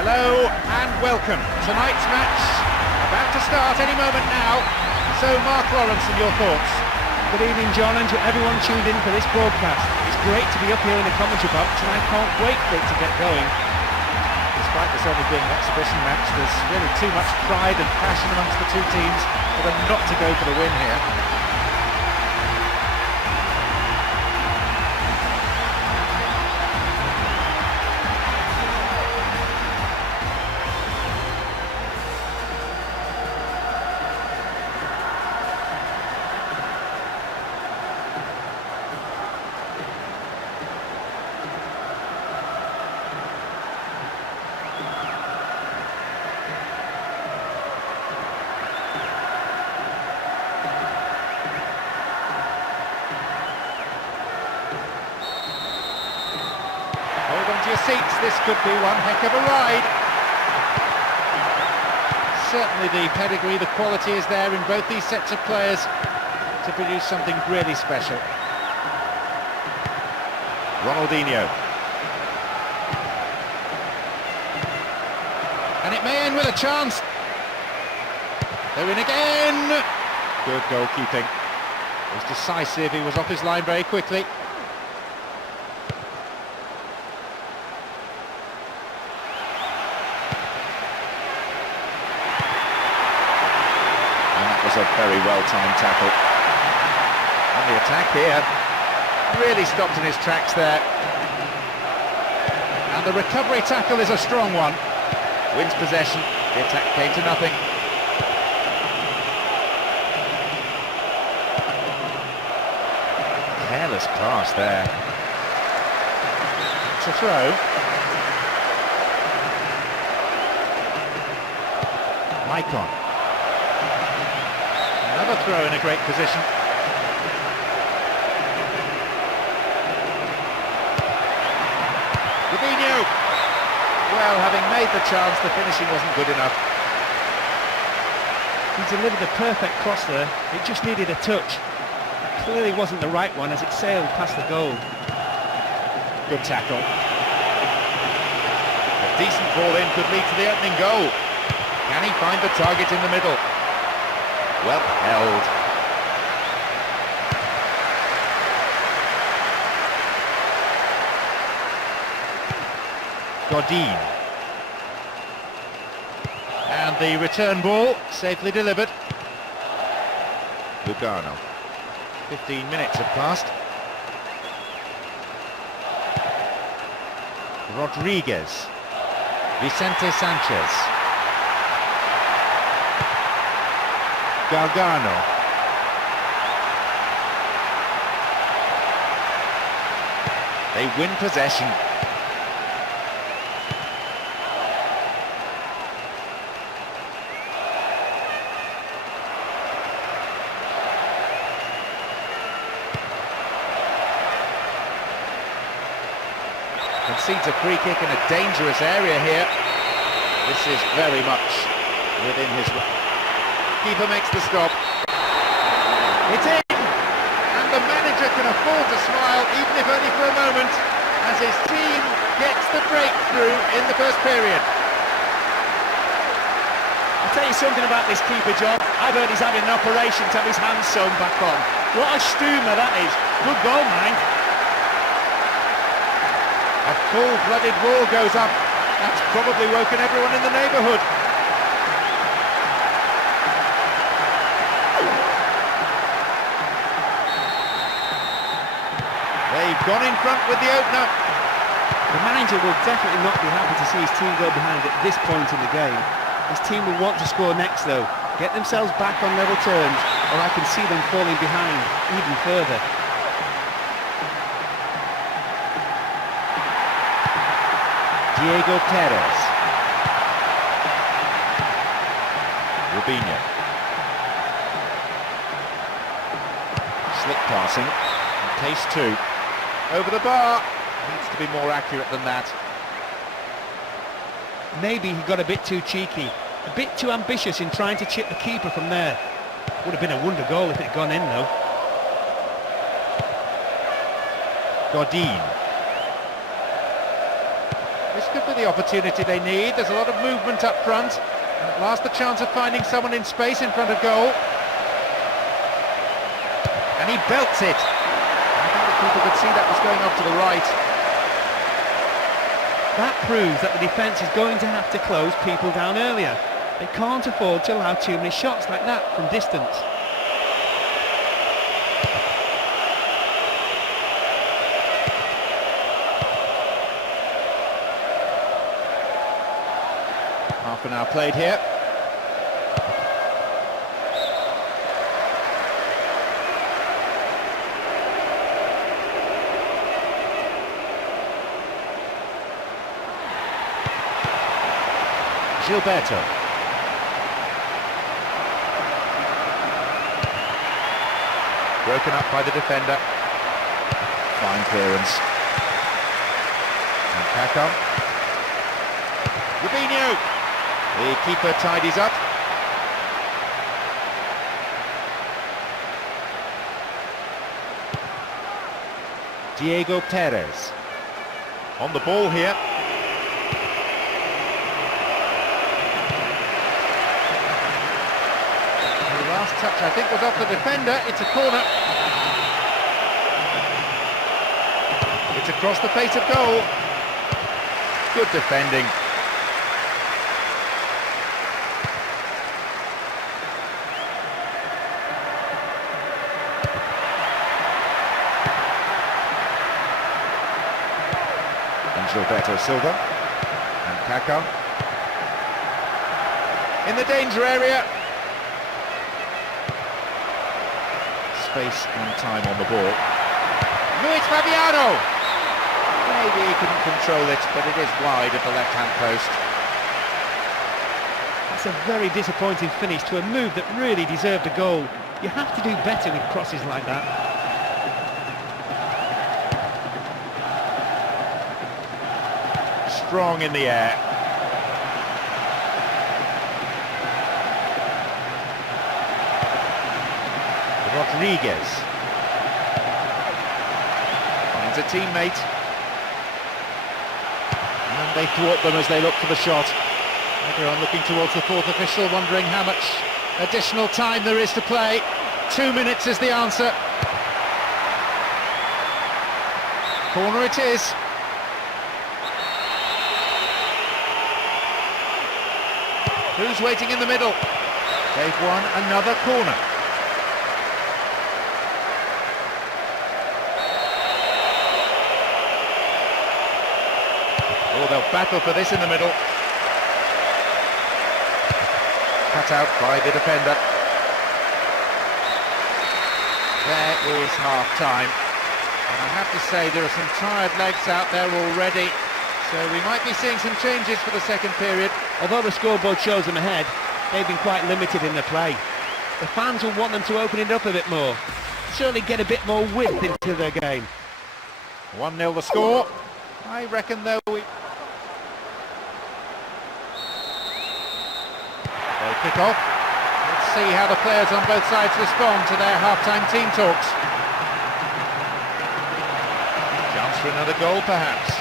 Hello and welcome. Tonight's match about to start any moment now. So Mark Lawrence, and your thoughts? Good evening, John, and to everyone tuned in for this broadcast. It's great to be up here in the commentary box, and I can't wait for it to get going. Despite this only being an exhibition match, there's really too much pride and passion amongst the two teams for them not to go for the win here. Your seats, this could be one heck of a ride. Certainly the pedigree, the quality is there in both these sets of players to produce something really special. Ronaldinho. And it may end with a chance. They're in again. Good goalkeeping. It was decisive, he was off his line very quickly. A very well-timed tackle. And the attack here really stopped in his tracks there. And the recovery tackle is a strong one. Wins possession, the attack came to nothing. Careless pass there. It's a throw. Maicon. Another throw in a great position. Fabinho. Well, having made the chance, the finishing wasn't good enough. He delivered the perfect cross there. It just needed a touch. It clearly wasn't the right one as it sailed past the goal. Good tackle. A decent ball in could lead to the opening goal. Can he find the target in the middle? Well held. Godin. And the return ball safely delivered. Lugano. 15 minutes have passed. Rodriguez. Vicente Sanchez. Gargano. They win possession. Concedes a free kick in a dangerous area here. This is very much within his... Keeper makes the stop. It's in! And the manager can afford to smile, even if only for a moment, as his team gets the breakthrough in the first period. I'll tell you something about this keeper, John. I've heard he's having an operation to have his hands sewn back on. What a stoomer that is. Good goal, mind. A full-blooded roar goes up. That's probably woken everyone in the neighbourhood. They've gone in front with the opener. The manager will definitely not be happy to see his team go behind at this point in the game. His team will want to score next though, get themselves back on level terms, or I can see them falling behind even further. Diego Perez. Rubinho. Slick passing, and pace too. Over the bar, needs to be more accurate than that. Maybe he got a bit too cheeky, a bit too ambitious in trying to chip the keeper from there. Would have been a wonder goal if it had gone in though. Godin. This could be the opportunity they need. There's a lot of movement up front. And at last the chance of finding someone in space in front of goal. And he belts it. I think the keeper could see that was going off to the right. That proves that the defence is going to have to close people down earlier. They can't afford to allow too many shots like that from distance. Half an hour played here. Gilberto. Broken up by the defender. Fine clearance. And Kaká. Rubinho. The keeper tidies up. Diego Perez. On the ball here. The last touch, I think, was off the defender. It's a corner. It's across the face of goal. Good defending. Gilberto Silva and Kaká in the danger area. Space and time on the ball. Luis Fabiano. Maybe he couldn't control it, but it is wide at the left-hand post. That's a very disappointing finish to a move that really deserved a goal. You have to do better with crosses like that. Strong in the air. Rodriguez finds a teammate, and they thwart them as they look for the shot. Everyone looking towards the fourth official, wondering how much additional time there is to play. 2 minutes is the answer. Corner it is. Who's waiting in the middle? They've won another corner. Oh, they'll battle for this in the middle. Cut out by the defender. There is half-time. And I have to say there are some tired legs out there already. So we might be seeing some changes for the second period. Although the scoreboard shows them ahead, they've been quite limited in their play. The fans will want them to open it up a bit more. Certainly get a bit more width into their game. 1-0 the score. I reckon though we... They'll kick off. Let's see how the players on both sides respond to their half-time team talks. Chance for another goal perhaps.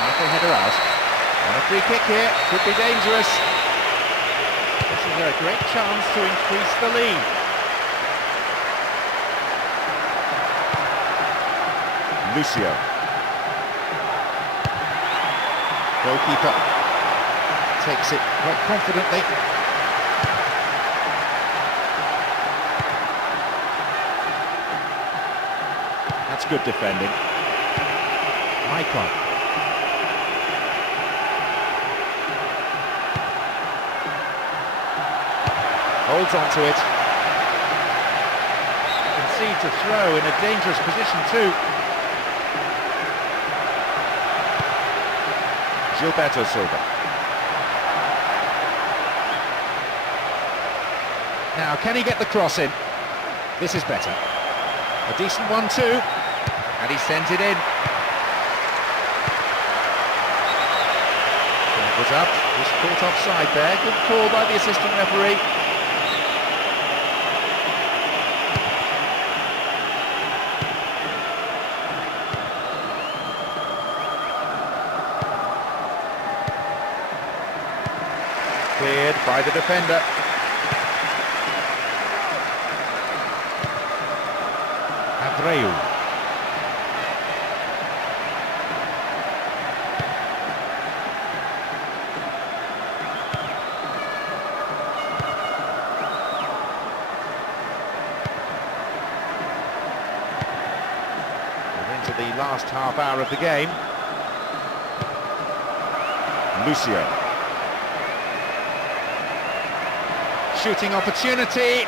Michael header out. And a free kick here, could be dangerous. This is a great chance to increase the lead. Lucio. Goalkeeper takes it quite confidently. That's good defending. Maicon. Holds on to it. Concede to throw in a dangerous position too. Gilberto Silva. Now, can he get the cross in? This is better. A decent one too. And he sends it in. Flag was up. Was caught offside there. Good call by the assistant referee. Cleared by the defender. Abreu. We're into the last half hour of the game. Lucio. Shooting opportunity.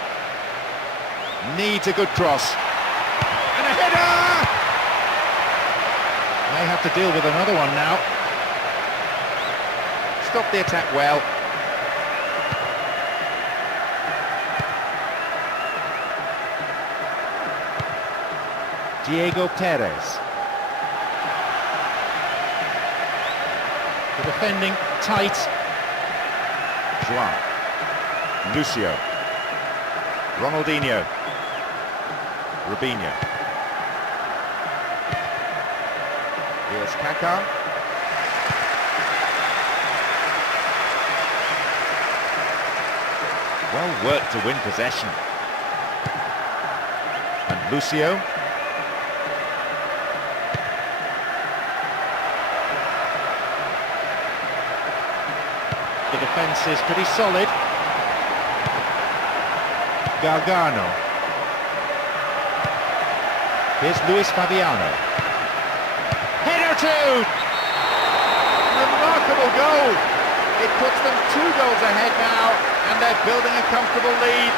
Needs a good cross. And a header! May have to deal with another one now. Stop the attack well. Diego Perez. The defending tight. João. Lucio. Ronaldinho. Robinho. Here's Kaká. Well worked to win possession. And Lucio. The defence is pretty solid. Gargano. Here's Luis Fabiano. Header too! Remarkable goal! It puts them 2 goals ahead now, and they're building a comfortable lead.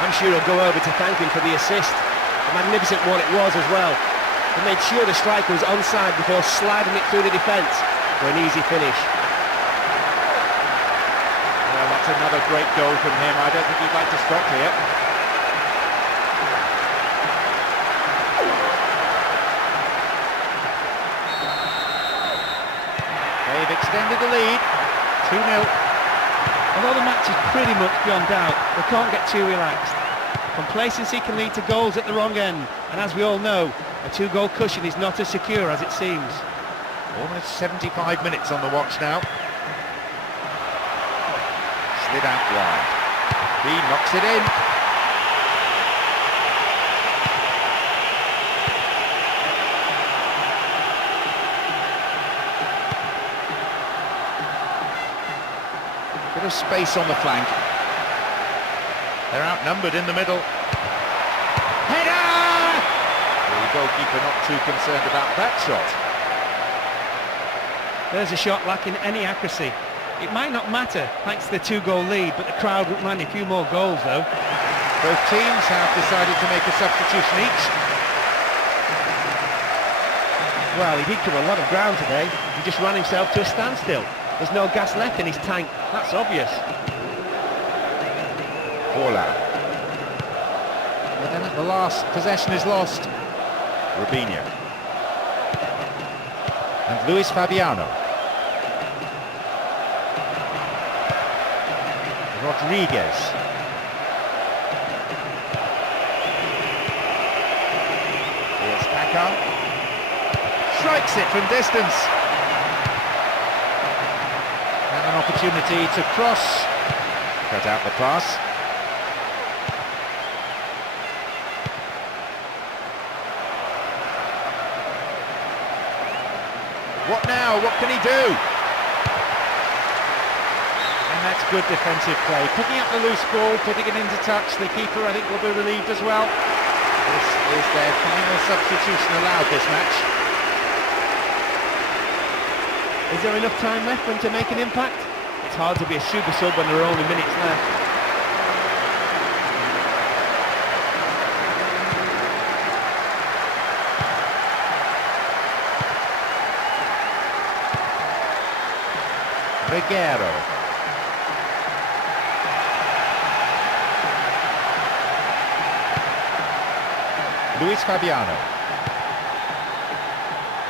I'm sure he'll go over to thank him for the assist. A magnificent one it was as well. He made sure the striker was onside before sliding it through the defence for an easy finish. Well, that's another great goal from him. I don't think he'd like to stop here. They've extended the lead, 2-0. Although the match is pretty much beyond doubt, they can't get too relaxed. Complacency can lead to goals at the wrong end, and as we all know, a 2-goal cushion is not as secure as it seems. Almost 75 minutes on the watch now. Slid out wide. He knocks it in. Bit of space on the flank. They're outnumbered in the middle. Header! The goalkeeper not too concerned about that shot. There's a shot lacking any accuracy. It might not matter thanks to the 2-goal lead, but the crowd won't mind a few more goals though. Both teams have decided to make a substitution each. Well, he did cover a lot of ground today. He just ran himself to a standstill. There's no gas left in his tank, that's obvious. Paula. But then at the last, possession is lost. Robinho. And Luis Fabiano. Rodriguez. Here's Kaká. Strikes it from distance. And an opportunity to cross. Cut out the pass. What now? What can he do? And that's good defensive play. Picking up the loose ball, putting it into touch. The keeper, I think, will be relieved as well. This is their final substitution allowed this match. Is there enough time left for him to make an impact? It's hard to be a super sub when there are only minutes left. Reguero. Luis Fabiano.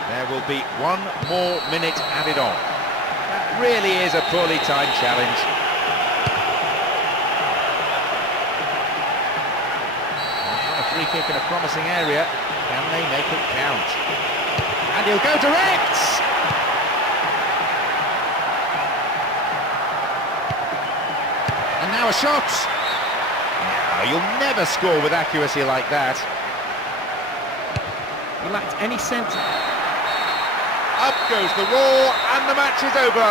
There will be 1 more minute added on. That really is a poorly timed challenge. On a free kick in a promising area. Can they make it count? And he'll go direct! now a shot. No, you'll never score with accuracy like that. He lacked any sense. Up goes the roar, and the match is over.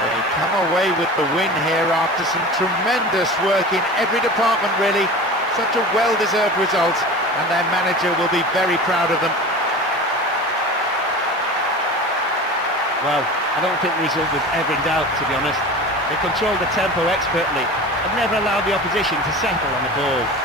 They come away with the win here after some tremendous work in every department, really. Such a well-deserved result, and their manager will be very proud of them. Well, I don't think the result was ever in doubt, to be honest. They controlled the tempo expertly and never allowed the opposition to settle on the ball.